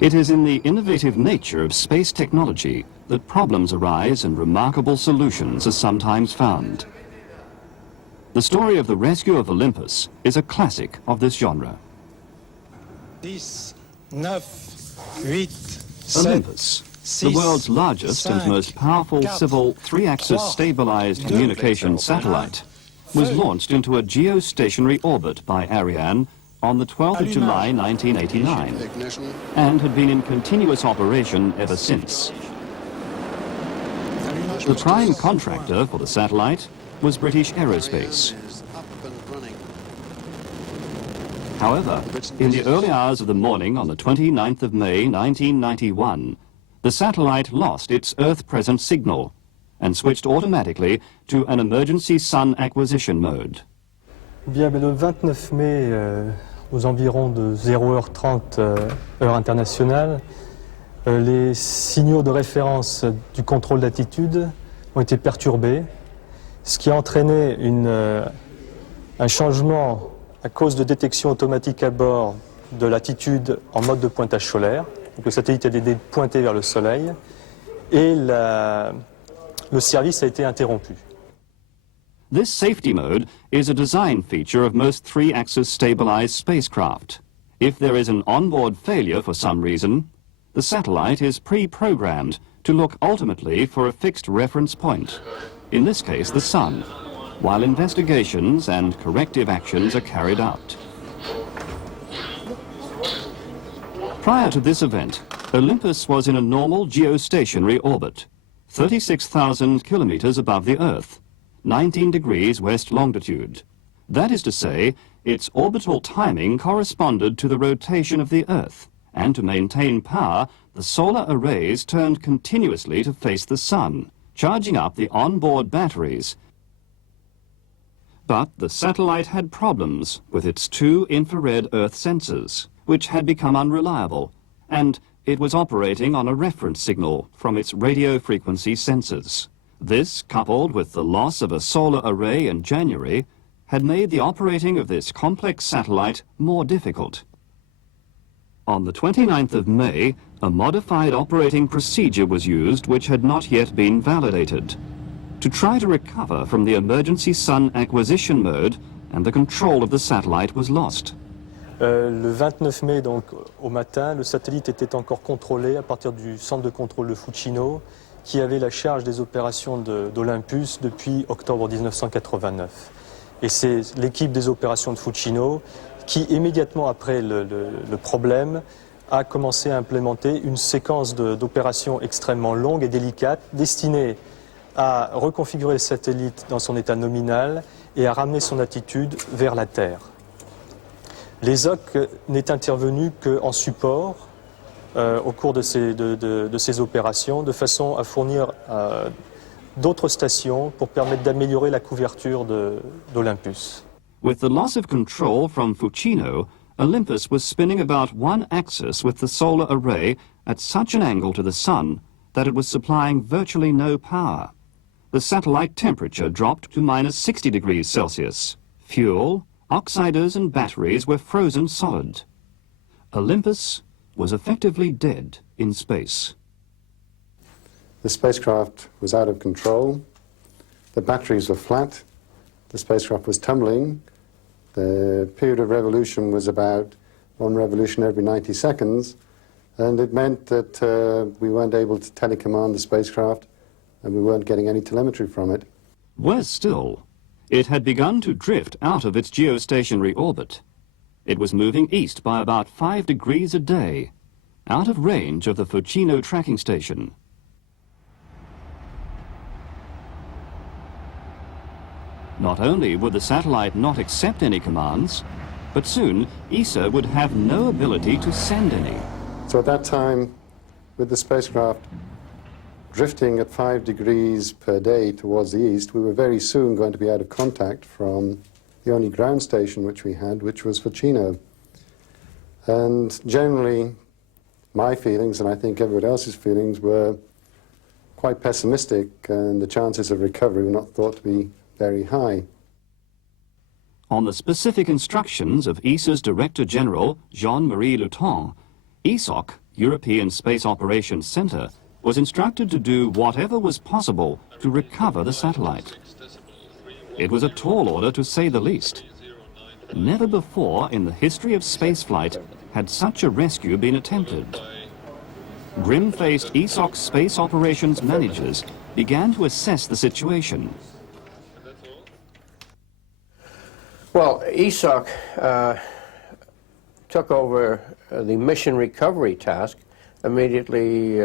It is in the innovative nature of space technology that problems arise and remarkable solutions are sometimes found. The story of the rescue of Olympus is a classic of this genre. 10, 9, 8, Olympus, the world's largest and most powerful civil three-axis stabilized communication satellite, was launched into a geostationary orbit by Ariane on the 12th of July 1989 and had been in continuous operation ever since. The prime contractor for the satellite was British Aerospace. However, in the early hours of the morning on the 29th of May 1991, the satellite lost its Earth-present signal and switched automatically to an emergency sun acquisition mode. Bien, le 29 mai, aux environs de 0h30 heure internationale, les signaux de référence du contrôle d'attitude ont été perturbés, ce qui a entraîné un changement à cause de détection automatique à bord de l'attitude en mode de pointage solaire. Donc le satellite a été pointé vers le soleil et le service a été interrompu. This safety mode is a design feature of most three-axis stabilized spacecraft. If there is an onboard failure for some reason, the satellite is pre-programmed to look ultimately for a fixed reference point, in this case the sun, while investigations and corrective actions are carried out. Prior to this event, Olympus was in a normal geostationary orbit, 36,000 kilometers above the Earth, 19 degrees west longitude. That is to say, its orbital timing corresponded to the rotation of the Earth, and to maintain power, the solar arrays turned continuously to face the sun, charging up the onboard batteries. But the satellite had problems with its two infrared Earth sensors, which had become unreliable, and it was operating on a reference signal from its radio frequency sensors. This, coupled with the loss of a solar array in January, had made the operating of this complex satellite more difficult. On the 29th of May, a modified operating procedure was used which had not yet been validated, to try to recover from the emergency sun acquisition mode, and the control of the satellite was lost. Le 29 mai, donc, au matin, le satellite était encore contrôlé à partir du centre de contrôle de Fucino, qui avait la charge des opérations d'Olympus depuis octobre 1989. Et c'est l'équipe des opérations de Fucino qui, immédiatement après le problème, a commencé à implémenter une séquence d'opérations extrêmement longues et délicates, destinées à reconfigurer le satellite dans son état nominal et à ramener son attitude vers la Terre. Les OC n'est intervenu qu'en support au cours de ces opérations, de façon à fournir d'autres stations pour permettre d'améliorer la couverture d'Olympus. With the loss of control from Fucino, Olympus was spinning about one axis with the solar array at such an angle to the sun that it was supplying virtually no power. The satellite temperature dropped to minus 60 degrees Celsius. Fuel, oxiders and batteries were frozen solid. Olympus was effectively dead in space. The spacecraft was out of control. The batteries were flat. The spacecraft was tumbling. The period of revolution was about one revolution every 90 seconds. And it meant that we weren't able to telecommand the spacecraft, and we weren't getting any telemetry from it. Worse still, it had begun to drift out of its geostationary orbit. It was moving east by about 5 degrees a day, out of range of the Fucino tracking station. Not only would the satellite not accept any commands, but soon ESA would have no ability to send any. So at that time, with the spacecraft drifting at 5 degrees per day towards the east, we were very soon going to be out of contact from the only ground station which we had, which was Fucino. And generally, my feelings, and I think everyone else's feelings, were quite pessimistic, and the chances of recovery were not thought to be very high. On the specific instructions of ESA's Director General, Jean-Marie Louton, ESOC, European Space Operations Centre, was instructed to do whatever was possible to recover the satellite. It was a tall order, to say the least. Never before in the history of spaceflight had such a rescue been attempted. Grim-faced ESOC space operations managers began to assess the situation. Well, ESOC took over the mission recovery task immediately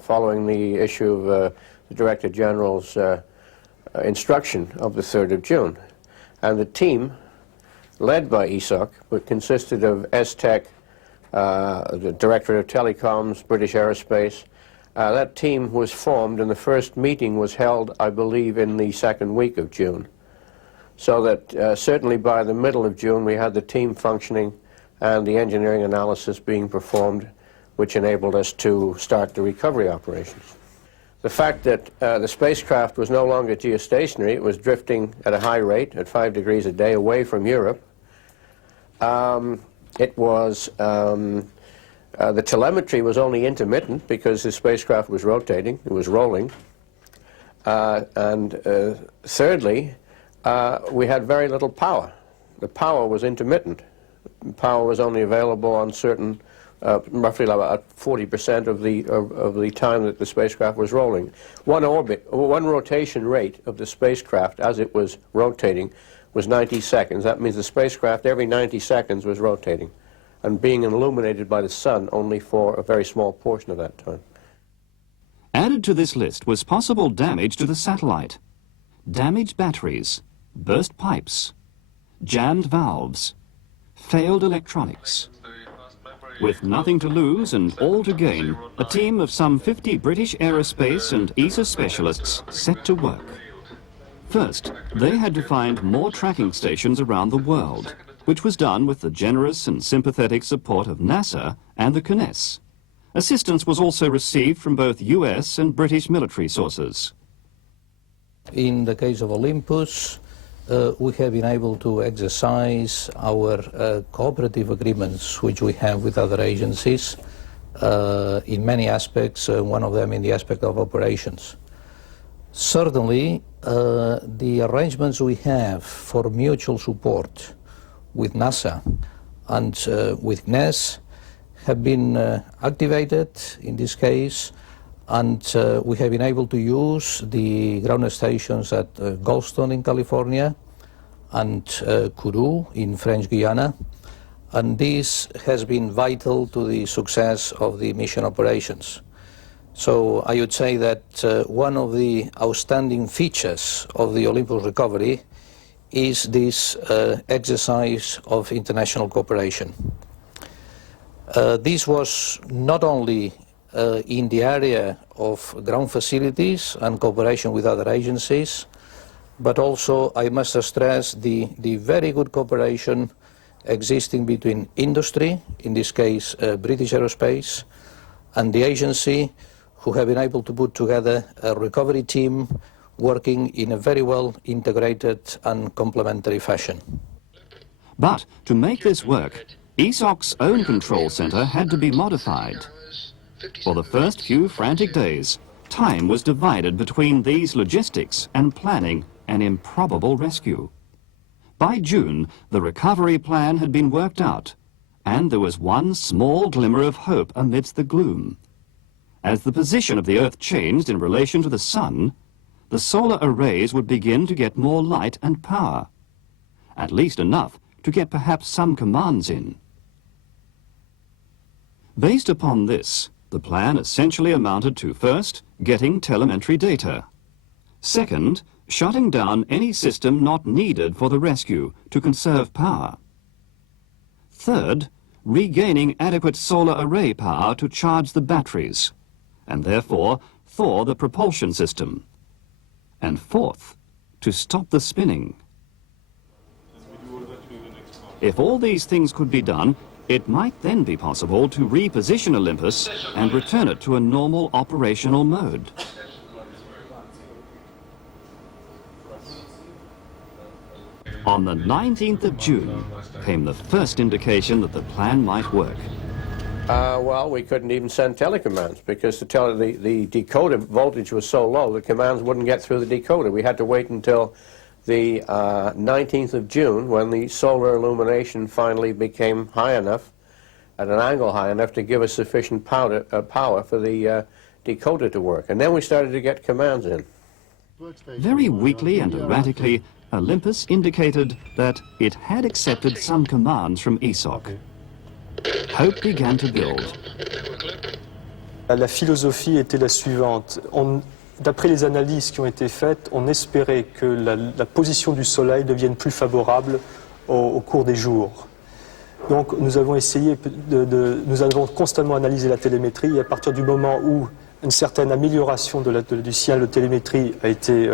following the issue of the Director General's instruction of the 3rd of June. And the team, led by ESOC, but consisted of STEC, the Directorate of Telecoms, British Aerospace. That team was formed, and the first meeting was held, I believe, in the 2nd week of June. So that certainly by the middle of June we had the team functioning and the engineering analysis being performed, which enabled us to start the recovery operations. The fact that the spacecraft was no longer geostationary, it was drifting at a high rate, at 5 degrees a day, away from Europe. It was, the telemetry was only intermittent because the spacecraft was rotating, it was rolling. And thirdly, we had very little power. The power was intermittent. Power was only available on certain, roughly about 40% of the time that the spacecraft was rolling. One rotation rate of the spacecraft as it was rotating was 90 seconds. That means the spacecraft every 90 seconds was rotating and being illuminated by the sun only for a very small portion of that time. Added to this list was possible damage to the satellite. Damaged batteries, burst pipes, jammed valves, failed electronics. With nothing to lose and all to gain, a team of some 50 British aerospace and ESA specialists set to work. First, they had to find more tracking stations around the world, which was done with the generous and sympathetic support of NASA and the CNES. Assistance was also received from both US and British military sources. In the case of Olympus, we have been able to exercise our cooperative agreements which we have with other agencies in many aspects, one of them in the aspect of operations. Certainly, the arrangements we have for mutual support with NASA and with CNES have been activated in this case, and we have been able to use the ground stations at Galveston in California and Kourou in French Guiana, and this has been vital to the success of the mission operations. So I would say that one of the outstanding features of the Olympus recovery is this exercise of international cooperation. This was not only in the area of ground facilities and cooperation with other agencies, but also I must stress the very good cooperation existing between industry, in this case British Aerospace, and the agency, who have been able to put together a recovery team working in a very well integrated and complementary fashion. But to make this work, ESOC's own control center had to be modified. For the first few frantic days, time was divided between these logistics and planning an improbable rescue. By June, the recovery plan had been worked out, and there was one small glimmer of hope amidst the gloom. As the position of the Earth changed in relation to the Sun, the solar arrays would begin to get more light and power, at least enough to get perhaps some commands in. Based upon this, the plan essentially amounted to first, getting telemetry data. Second, shutting down any system not needed for the rescue to conserve power. Third, regaining adequate solar array power to charge the batteries, and therefore thaw the propulsion system. And fourth, to stop the spinning. If all these things could be done, it might then be possible to reposition Olympus and return it to a normal operational mode. On the 19th of June came the first indication that the plan might work. Well, we couldn't even send telecommands because the decoder voltage was so low, the commands wouldn't get through the decoder. We had to wait until the 19th of June when the solar illumination finally became high enough, at an angle high enough to give us sufficient power for the decoder to work. And then we started to get commands in. Very weakly and erratically, Olympus indicated that it had accepted some commands from ESOC. Hope began to build. La philosophie était la suivante. D'après les analyses qui ont été faites, on espérait que la position du Soleil devienne plus favorable au cours des jours. Donc nous avons essayé, nous avons constamment analysé la télémétrie et à partir du moment où une certaine amélioration du signal de télémétrie a été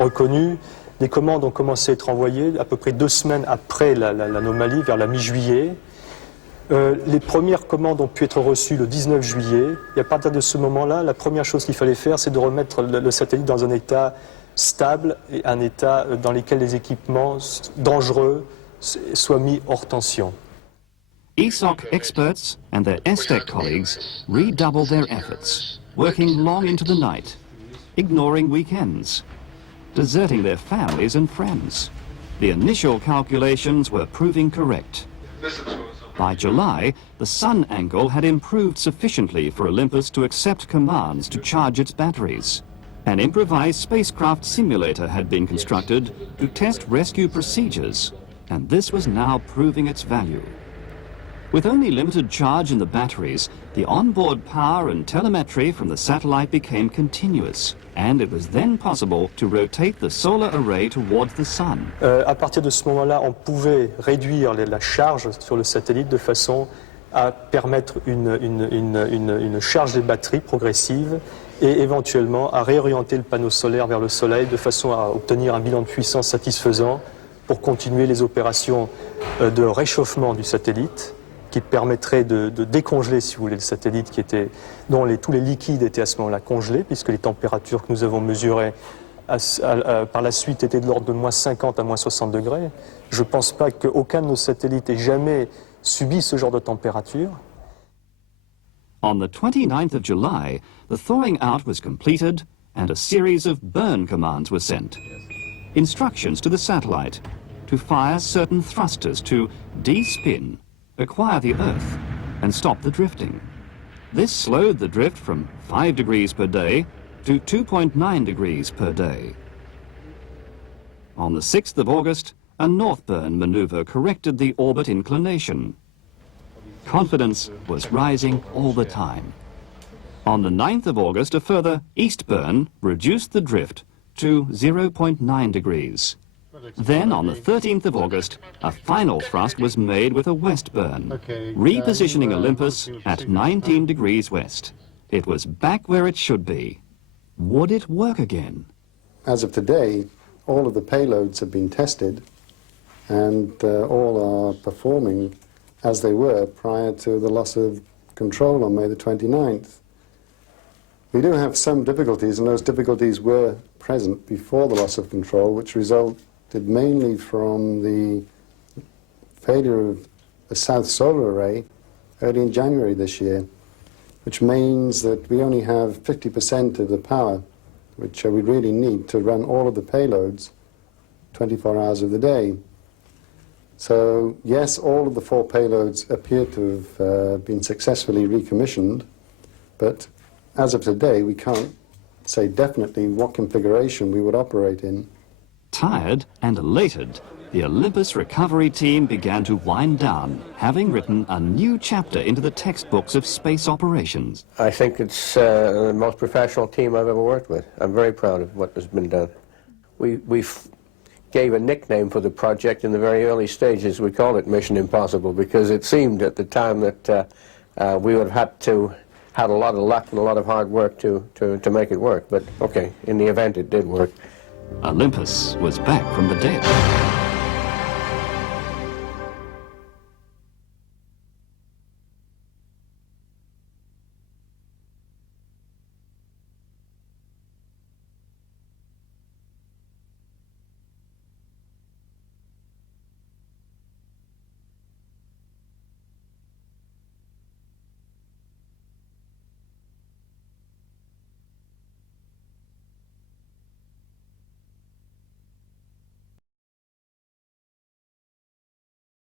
reconnue, les commandes ont commencé à être envoyées à peu près 2 semaines après l'anomalie, vers la mi-juillet. Les premières commandes ont pu être reçues le 19 juillet. Et à partir de ce moment-là, la première chose qu'il fallait faire, c'est de remettre le satellite dans un état stable et un état dans lequel les équipements dangereux soient mis hors tension. ESOC experts and their ESTEC colleagues redoubled their efforts, working long into the night, ignoring weekends, deserting their families and friends. The initial calculations were proving correct. By July, the sun angle had improved sufficiently for Olympus to accept commands to charge its batteries. An improvised spacecraft simulator had been constructed to test rescue procedures, and this was now proving its value. With only limited charge in the batteries, the onboard power and telemetry from the satellite became continuous, and it was then possible to rotate the solar array towards the sun. À partir de ce moment-là, on pouvait réduire la charge sur le satellite de façon à permettre une charge des batteries progressive et éventuellement à réorienter le panneau solaire vers le Soleil de façon à obtenir un bilan de puissance satisfaisant pour continuer les opérations de réchauffement du satellite, qui permettrait de décongeler, si vous voulez, le satellite dont tous les liquides étaient à ce moment-là congelés, puisque les températures que nous avons mesurées par la suite étaient de l'ordre de moins 50 à moins 60 degrés. Je ne pense pas qu'aucun de nos satellites ait jamais subi ce genre de température. On the 29th of July, the thawing out was completed and a series of burn commands were sent. Instructions to the satellite to fire certain thrusters to de-spin, acquire the Earth, and stop the drifting. This slowed the drift from 5 degrees per day to 2.9 degrees per day. On the 6th of August, a north burn maneuver corrected the orbit inclination. Confidence was rising all the time. On the 9th of August, a further east burn reduced the drift to 0.9 degrees. Then, on the 13th of August, a final thrust was made with a west burn, repositioning Olympus at 19 degrees west. It was back where it should be. Would it work again? As of today, all of the payloads have been tested and all are performing as they were prior to the loss of control on May the 29th. We do have some difficulties, and those difficulties were present before the loss of control, which resulted mainly from the failure of the South Solar Array early in January this year, which means that we only have 50% of the power which we really need to run all of the payloads 24 hours of the day. So yes, all of the 4 payloads appear to have been successfully recommissioned, but as of today we can't say definitely what configuration we would operate in. Tired and elated, the Olympus recovery team began to wind down, having written a new chapter into the textbooks of space operations. I think it's the most professional team I've ever worked with. I'm very proud of what has been done. We gave a nickname for the project in the very early stages. We called it Mission Impossible because it seemed at the time that we would have had a lot of luck and a lot of hard work to make it work. But okay, in the event it did work. Olympus was back from the dead.